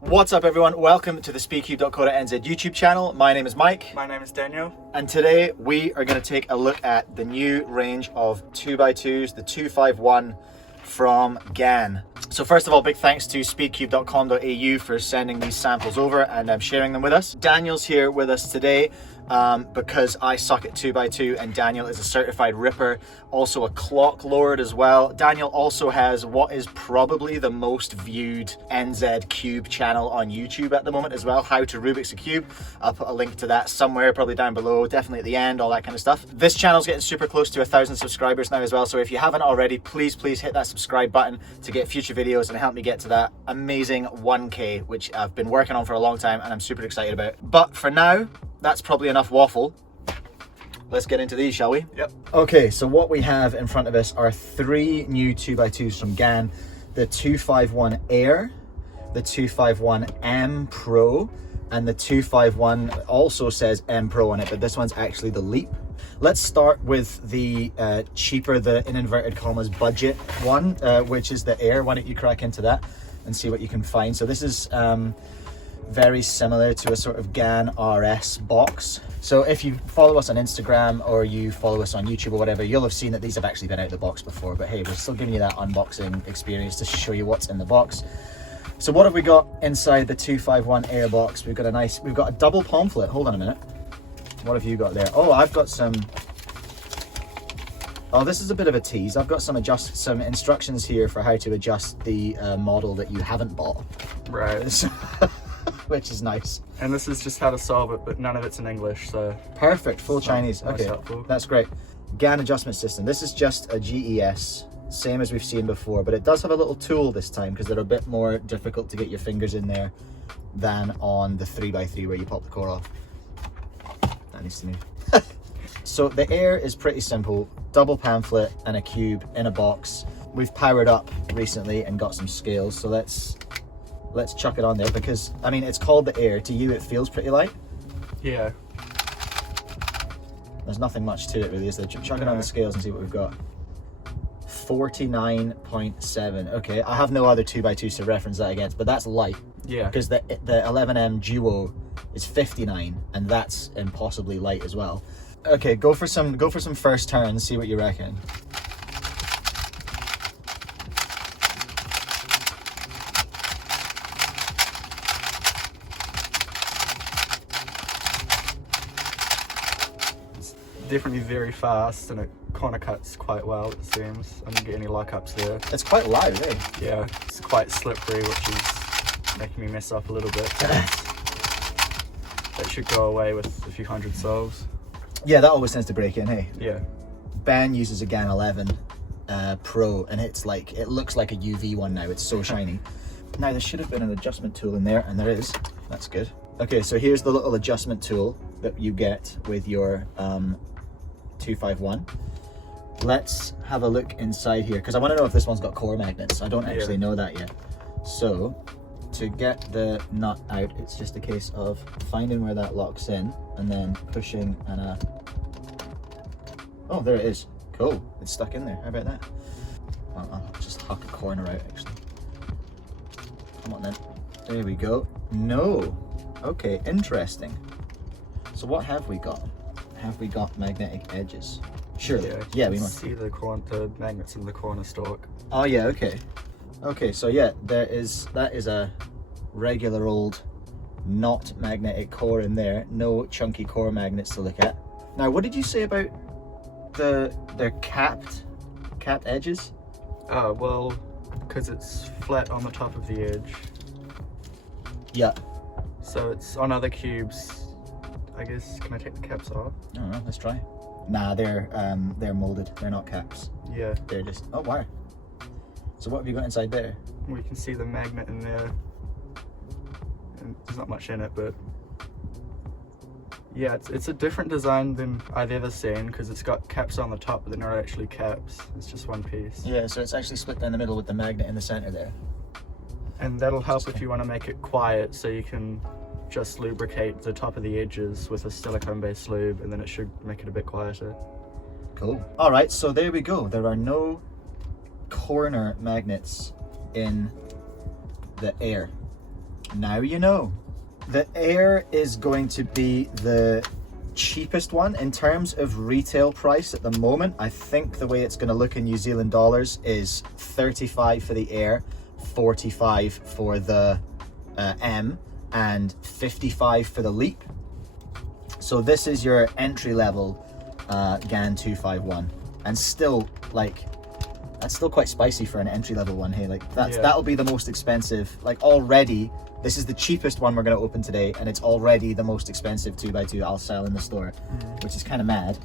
What's up everyone, welcome to the Speedcube.co.nz YouTube channel. My name is Mike. My name is Daniel. And today we are going to take a look at the new range of 2x2s, the 251 from GAN. So first of all, big thanks to speedcube.com.au for sending these samples over and sharing them with us. Daniel's here with us today because I suck at 2x2 and Daniel is a certified ripper, also a clock lord as well. Daniel also has what is probably the most viewed NZ cube channel on YouTube at the moment as well, How To Rubiks a Cube. I'll put a link to that somewhere, probably down below, definitely at the end, all that kind of stuff. This channel's getting super close to 1,000 subscribers now as well, so if you haven't already, please hit that subscribe button to get future videos and help me get to that amazing 1K, which I've been working on for a long time and I'm super excited about. But for now, that's probably enough waffle. Let's get into these, shall we? Yep. Okay, so what we have in front of us are three new 2x2s from GAN. The 251 Air, the 251 M Pro, and the 251 also says M Pro on it, but this one's actually the Leap. Let's start with the cheaper, the in inverted commas budget one, which is the Air. Why don't you crack into that and see what you can find. So this is very similar to a sort of GAN RS box. So if you follow us on Instagram or you follow us on YouTube or whatever, you'll have seen that these have actually been out of the box before, but hey, we're still giving you that unboxing experience to show you what's in the box. So what have we got inside the 251 Air box? We've got a double pamphlet. Hold on a minute. What have you got there? Oh, I've got some, oh, this is a bit of a tease. I've got some instructions here for how to adjust the model that you haven't bought. Right. Which is nice. And this is just how to solve it, but none of it's in English, so... Perfect, full Chinese. That's okay, helpful. That's great. GAN adjustment system. This is just a GES, same as we've seen before, but it does have a little tool this time because they're a bit more difficult to get your fingers in there than on the 3x3 where you pop the core off. That needs to move. So the Air is pretty simple. Double pamphlet and a cube in a box. We've powered up recently and got some scales, so let's chuck it on there because, I mean, it's called the Air. To you, it feels pretty light. Yeah. There's nothing much to it really, is there? Chuck it on the scales and see what we've got. 49.7. Okay, I have no other 2x2s to reference that against, but that's light. Yeah. Because the 11M Duo is 59, and that's impossibly light as well. Okay, go for some first turns, see what you reckon. Definitely very fast, and it corner cuts quite well, it seems. I didn't get any lock ups there. It's quite loud, eh? Yeah, it's quite slippery, which is making me mess up a little bit. That should go away with a few hundred solves. Yeah, that always tends to break in, hey? Yeah. Ben uses a GAN 11 Pro, and it's like, it looks like a UV one now. It's so shiny. Now, there should have been an adjustment tool in there, and there is. That's good. Okay, so here's the little adjustment tool that you get with your 251. Let's have a look inside here because I want to know if this one's got core magnets. I don't actually know that yet. So to get the nut out, it's just a case of finding where that locks in and then pushing and oh, there it is. Cool, it's stuck in there. How about that? I'll just huck a corner out actually. Come on then. There we go. No. Okay, interesting. So what have we got? Have we got magnetic edges? Sure. Yeah, we must see the magnets in the corner stalk. Oh yeah, okay. Okay, so yeah, that is a regular old not magnetic core in there. No chunky core magnets to look at. Now, what did you say about their capped edges? Oh, well, because it's flat on the top of the edge. Yeah. So it's on other cubes. I guess, can I take the caps off? I don't know, let's try. Nah, they're molded. They're not caps. Yeah. They're just, oh wow. So what have you got inside there? We can see the magnet in there. And there's not much in it, but yeah, it's a different design than I've ever seen because it's got caps on the top, but they're not actually caps. It's just one piece. Yeah, so it's actually split down the middle with the magnet in the center there. And that'll help if you want to make it quiet, so you can just lubricate the top of the edges with a silicone-based lube, and then it should make it a bit quieter. Cool. All right, so there we go. There are no corner magnets in the Air. Now you know. The Air is going to be the cheapest one in terms of retail price at the moment. I think the way it's going to look in New Zealand dollars is 35 for the Air, 45 for the M, and 55 for the Leap. So this is your entry level GAN 251, and still, like, that's still quite spicy for an entry level one. Hey, like that'll be the most expensive. Like, already this is the cheapest one we're going to open today, and it's already the most expensive 2x2 I'll sell in the store, which is kind of mad.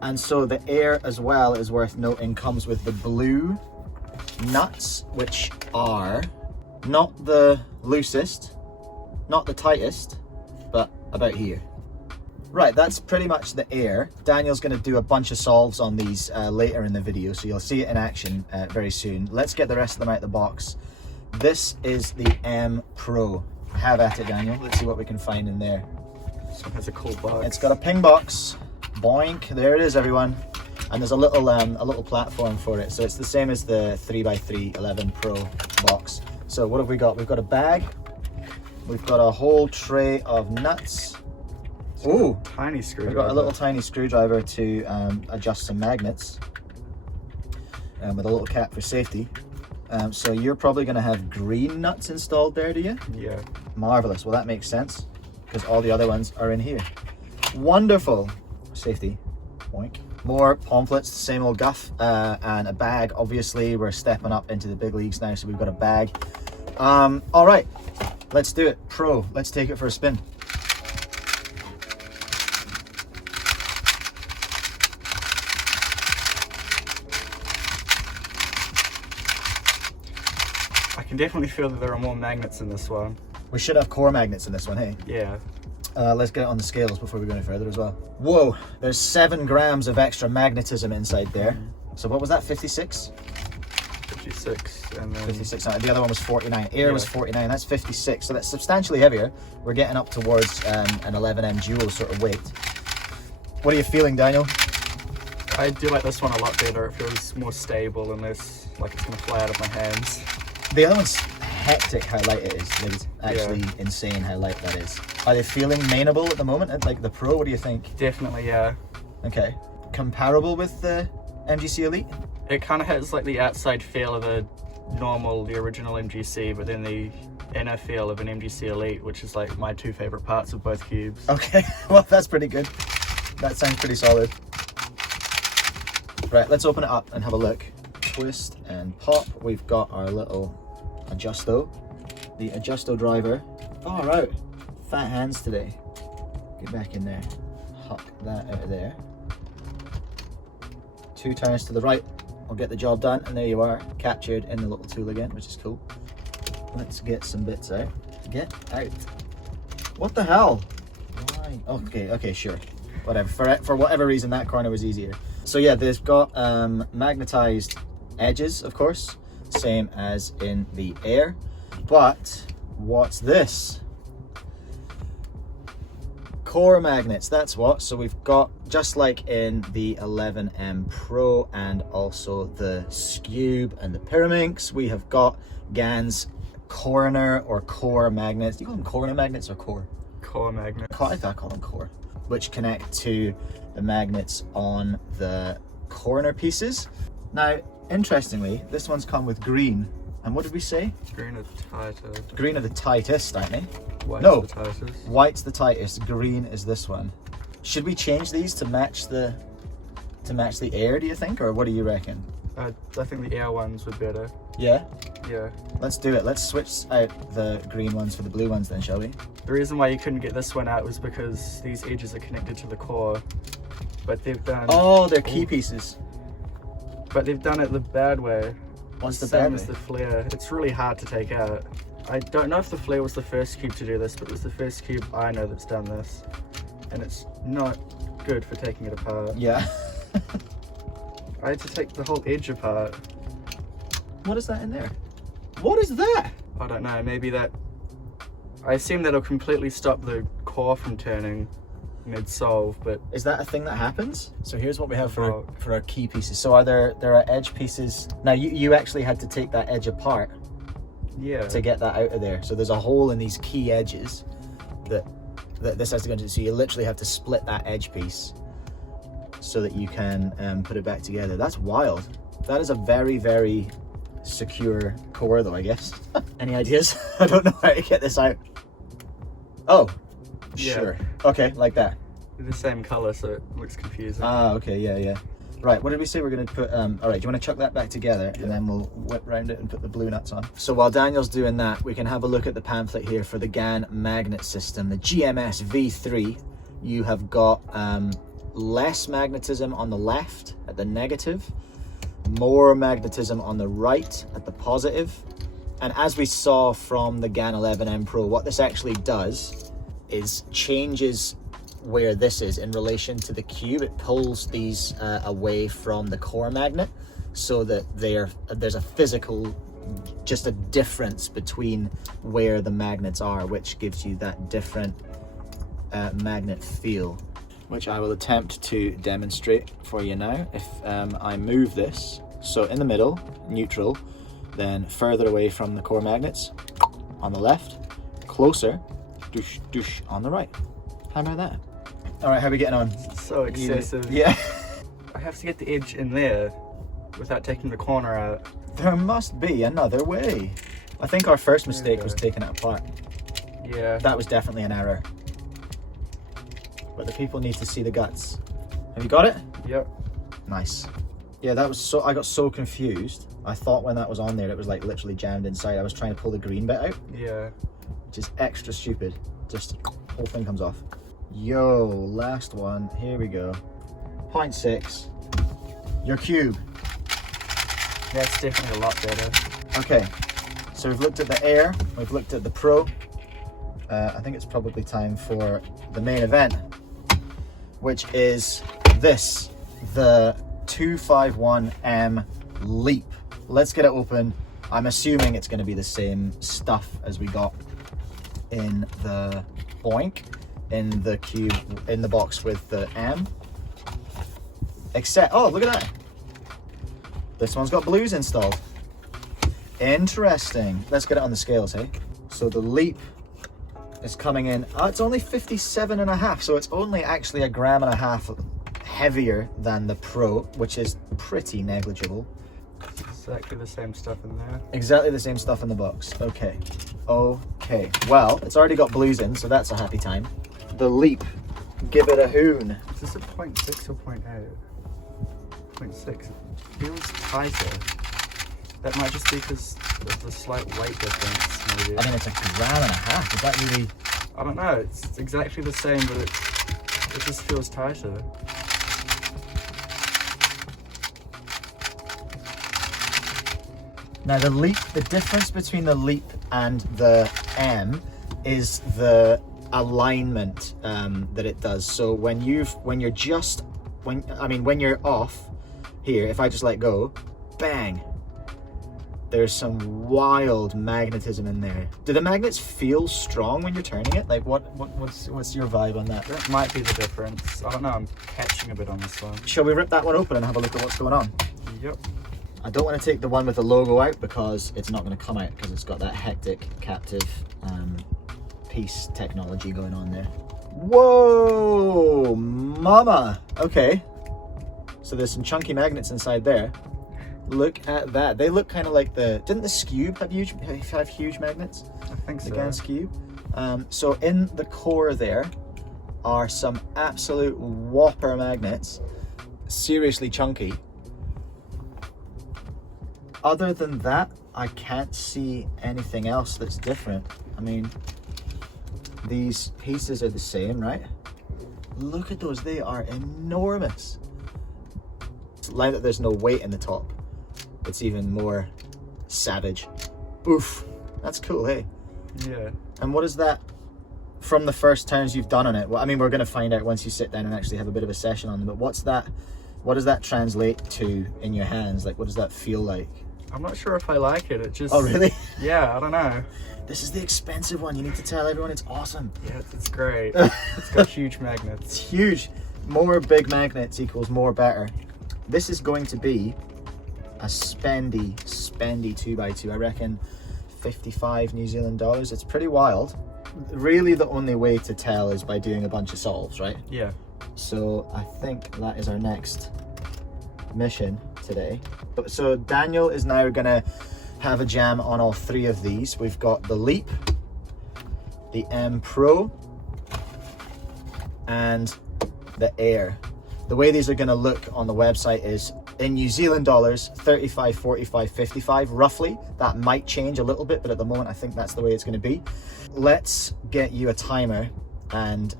And so the Air as well, is worth noting, comes with the blue nuts, which are not the loosest, not the tightest, but about here. Right, that's pretty much the Air. Daniel's going to do a bunch of solves on these later in the video, so you'll see it in action very soon. Let's get the rest of them out of the box. This is the M Pro. Have at it, Daniel. Let's see what we can find in there. This one has a cool box. It's got a ping box. Boink. There it is, everyone. And there's a little platform for it. So it's the same as the 3x3 11 Pro box. So what have we got? We've got a bag. We've got a whole tray of nuts. Oh, tiny screwdriver. We've got a little tiny screwdriver to adjust some magnets, with a little cap for safety. So you're probably going to have green nuts installed there, do you? Yeah. Marvelous. Well, that makes sense, because all the other ones are in here. Wonderful. Safety. Boink. More pamphlets, the same old guff, and a bag. Obviously, we're stepping up into the big leagues now, so we've got a bag. All right, let's do it. Pro, let's take it for a spin. I can definitely feel that there are more magnets in this one. We should have core magnets in this one, hey? Yeah. Let's get it on the scales before we go any further as well. Whoa, there's 7 grams of extra magnetism inside there. So what was that, 56? 56, and then 56, the other one was 49. Air was 49, that's 56, so that's substantially heavier. We're getting up towards an 11M duo sort of weight. What are you feeling, Daniel? I do like this one a lot better. It feels more stable and less like it's gonna fly out of my hands. The other one's hectic how light it is. It is actually insane how light that is. Are they feeling mainable at the moment? Like the Pro, what do you think? Definitely, yeah. Okay. Comparable with the MGC Elite? It kind of has like the outside feel of the original MGC, but then the inner feel of an MGC Elite, which is like my 2 favorite parts of both cubes. Okay, well that's pretty good. That sounds pretty solid. Right, let's open it up and have a look. Twist and pop. We've got our little adjusto, the adjusto driver. All right, fat hands today. Get back in there. Huck that out of there. 2 turns to the right. I'll get the job done, and there you are, captured in the little tool again, which is cool. Let's get some bits out. Get out. What the hell? Why? Okay, sure. Whatever. For whatever reason, that corner was easier. So yeah, they've got magnetized edges, of course, same as in the Air. But what's this? Core magnets, that's what. So we've got, just like in the 11M Pro and also the Speedcube and the Pyraminx, we have got GAN's corner or core magnets. Do you call them corner magnets or core? Core magnets. I thought I called them core. Which connect to the magnets on the corner pieces. Now, interestingly, this one's come with green. And what did we say? Green are the tightest. Green are the tightest, aren't they? White's No, the tightest. White's the tightest. Green is this one. Should we change these to match the Air, do you think, or what do you reckon? I think the Air ones were better. Yeah? Yeah. Let's do it. Let's switch out the green ones for the blue ones then, shall we? The reason why you couldn't get this one out was because these edges are connected to the core, but they've done... Oh, they're key pieces. But they've done it the bad way. What's the Same bad as way? the flare. It's really hard to take out. I don't know if the flare was the first cube to do this, but it was the first cube I know that's done this. And it's not good for taking it apart. Yeah. I had to take the whole edge apart. What is that in there? What is that? I don't know, maybe that... I assume that'll completely stop the core from turning mid-solve, but... Is that a thing that happens? So here's what we have for our key pieces. So there are edge pieces. Now you actually had to take that edge apart. Yeah. to get that out of there. So there's a hole in these key edges that this has to go into. So you literally have to split that edge piece so that you can put it back together. That's wild. That is a very, very secure core though, I guess. Any ideas? I don't know how to get this out. Oh, Yeah. sure. Okay, like that. They're the same color, so it looks confusing. Ah, okay, yeah. Right, what did we say we're going to put? All right, do you want to chuck that back together and then we'll whip round it and put the blue nuts on? So while Daniel's doing that, we can have a look at the pamphlet here for the GAN magnet system, the GMS V3. You have got less magnetism on the left at the negative, more magnetism on the right at the positive. And as we saw from the GAN 11M Pro, what this actually does is changes where this is in relation to the cube. It pulls these away from the core magnet so that there's a physical, just a difference between where the magnets are, which gives you that different magnet feel, which I will attempt to demonstrate for you now. If I move this, so in the middle, neutral, then further away from the core magnets on the left, closer, doosh, doosh on the right. How about that? All right, how are we getting on? So excessive. Yeah. I have to get the edge in there without taking the corner out. There must be another way. I think our first mistake was taking it apart. Yeah. That was definitely an error. But the people need to see the guts. Have you got it? Yep. Nice. Yeah, that was so, I got so confused. I thought when that was on there, it was like literally jammed inside. I was trying to pull the green bit out, Yeah. which is extra stupid. Just whole thing comes off. Yo, last one, here we go. 0.6, your cube. That's definitely a lot better. Okay, so we've looked at the Air, we've looked at the Pro. I think it's probably time for the main event, which is this, the 251M Leap. Let's get it open. I'm assuming it's going to be the same stuff as we got in the Boink, in the cube, in the box with the M. Except, oh, look at that. This one's got blues installed. Interesting. Let's get it on the scales, hey? So the Leap is coming in, it's only 57.5, so it's only actually 1.5 grams heavier than the Pro, which is pretty negligible. Exactly the same stuff in there. Exactly the same stuff in the box. Okay. Okay. Well, it's already got blues in, so that's a happy time. The Leap. Give it a hoon. Is this a 0.6 or 0.8? 0.6. Feels tighter. That might just be because of the slight weight difference, maybe. I mean, it's 1.5 grams. Is that really... I don't know. It's exactly the same, but it just feels tighter. Now the Leap, the difference between the Leap and the M is the alignment that it does. So when you're off here, if I just let go, bang, there's some wild magnetism in there. Do the magnets feel strong when you're turning it? Like what's your vibe on that? That might be the difference. I don't know. I'm catching a bit on this one. Shall we rip that one open and have a look at what's going on? Yep. I don't want to take the one with the logo out because it's not going to come out because it's got that hectic captive piece technology going on there. Whoa, mama. Okay. So there's some chunky magnets inside there. Look at that. They look kind of like didn't the Scube have huge magnets? I think so. The GAN Scube. So in the core there are some absolute whopper magnets. Seriously chunky. Other than that, I can't see anything else that's different. I mean, these pieces are the same, right? Look at those, they are enormous. Now that there's no weight in the top, it's even more savage. Oof, that's cool, hey? Yeah. And what is that from the first turns you've done on it? Well, I mean, we're gonna find out once you sit down and actually have a bit of a session on them, but what does that translate to in your hands? Like, what does that feel like? I'm not sure if I like it. It just... Oh, really? Yeah, I don't know. This is the expensive one. You need to tell everyone it's awesome. Yeah, it's great. It's got huge magnets. It's huge. More big magnets equals more better. This is going to be a spendy 2x2. I reckon 55 New Zealand dollars. It's pretty wild. Really the only way to tell is by doing a bunch of solves, right? Yeah. So I think that is our next mission today. So Daniel is now gonna have a jam on all three of these. We've got the Leap, the M Pro, and the Air. The way these are gonna look on the website is in New Zealand dollars, 35, 45, 55, roughly. That might change a little bit, but at the moment I think that's the way it's gonna be. Let's get you a timer and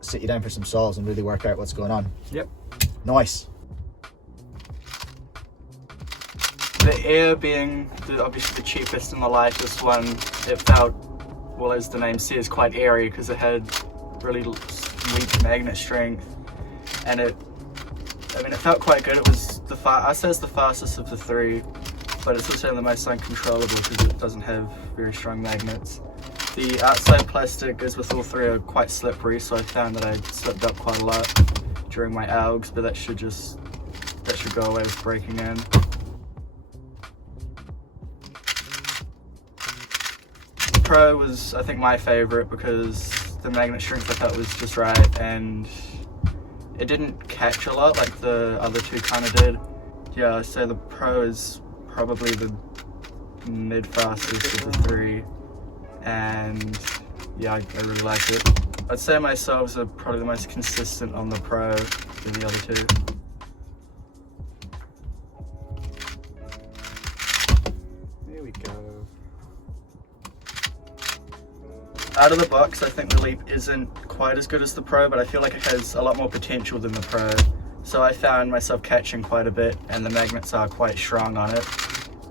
sit you down for some solves and really work out what's going on. Yep. Nice. The Air being obviously the cheapest and the lightest one, it felt, well, as the name says, quite airy because it had really weak magnet strength, and it felt quite good. It was I say it's the fastest of the three, but it's also the most uncontrollable because it doesn't have very strong magnets. The outside plastic, as with all three, are quite slippery, so I found that I slipped up quite a lot during my algs, but that should go away with breaking in. Pro was, I think, my favorite because the magnet strength I thought was just right, and it didn't catch a lot like the other two kind of did. Yeah, so the Pro is probably the mid fastest of the three, and yeah, I really like it. I'd say my solves are probably the most consistent on the Pro than the other two. There we go. Out of the box, I think the Leap isn't quite as good as the Pro, but I feel like it has a lot more potential than the Pro. So I found myself catching quite a bit, and the magnets are quite strong on it.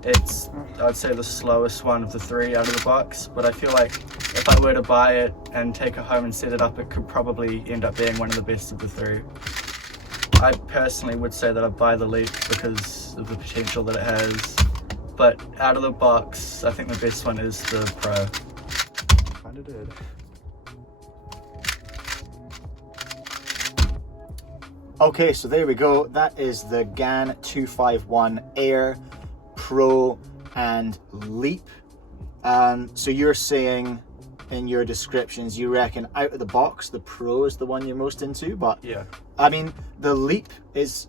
It's, I'd say, the slowest one of the three out of the box, but I feel like if I were to buy it and take it home and set it up, it could probably end up being one of the best of the three. I personally would say that I'd buy the Leap because of the potential that it has, but out of the box, I think the best one is the Pro. Kinda did. Okay, so there we go. That is the GAN 251 Air, Pro, and Leap. So you're saying in your descriptions, you reckon out of the box, the Pro is the one you're most into, but yeah, I mean, the Leap is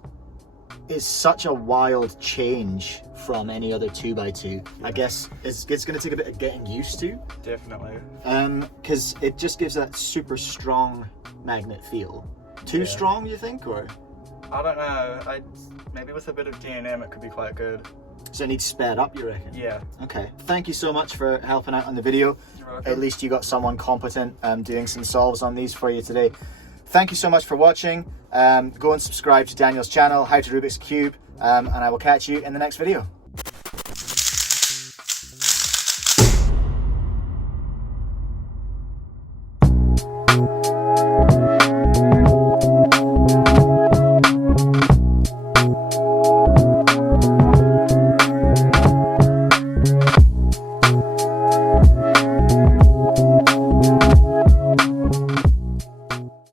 such a wild change from any other 2x2. I guess it's going to take a bit of getting used to. Definitely. Because it just gives that super strong magnet feel. Too strong, you think, or? I don't know. Maybe with a bit of DNM, it could be quite good. So it needs sped up, you reckon? Yeah. Okay. Thank you so much for helping out on the video. You're welcome. At least you got someone competent doing some solves on these for you today. Thank you so much for watching. Go and subscribe to Daniel's channel, How to Rubik's Cube, and I will catch you in the next video.